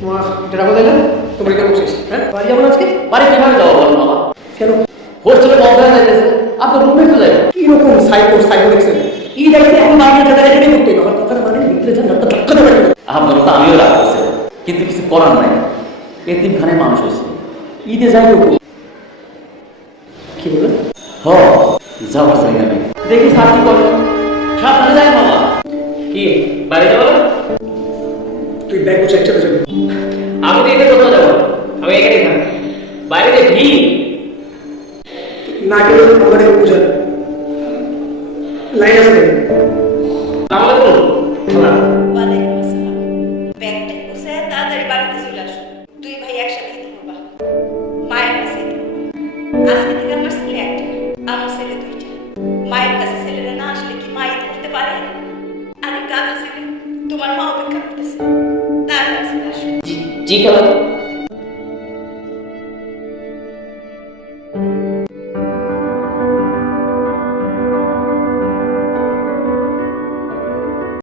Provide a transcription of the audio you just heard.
তোমার যেটা কথা না তোমার এটা বলছিস হ্যাঁ বাড়ি যাবো না আজকে? বাড়ি কিভাবে যাবো বলুন বাবা? কেন? হোস্টেলে বন্ধ হয়ে যাইতেছে, আপনার রুমে তো যাইব। কি রকম সাইকো দেখছেন? ই দেখছে এখন বাড়ি যেতে এখানে করতে আমার কথাটা মানে ভিতরে যান একটা ধাক্কা দেবেন। আপনারা তো আমিও রাগ করছি, কিন্তু কিছু করার নাই। এতিমখানে মানুষ হয়েছে, ঈদে যাইব। কি বলে? হ, যাওয়ার জায়গা নেই। দেখি স্যার কি করে। সাবধানে যাই বাবা। কি বাড়ি যাবো? তুই ব্যাগ বসে একসাথে যাবি। আমি তো এখানে কোথাও যাবো, আমি এখানে থাকি। বাইরে যে ভিড়, না গেলে ওখানে বুঝান লাইন আছে। তাহলে বলুন। ওয়ালাইকুম আসসালাম। ব্যাগটা গুছায় তাড়াতাড়ি বাড়িতে চলে আসো। দুই ভাই একসাথে ঈদ করবা। মায়ের কাছে ঈদ করবা। আজকে থেকে আমার ছেলে একটা, আমার ছেলে দুইটা। মায়ের কাছে ছেলেরা না আসলে কি মা ঈদ করতে পারে? আরে কাকা ছেলে, তোমার মা অপেক্ষা করতেছে, তাড়াতাড়ি চলে আসো। জি খালা।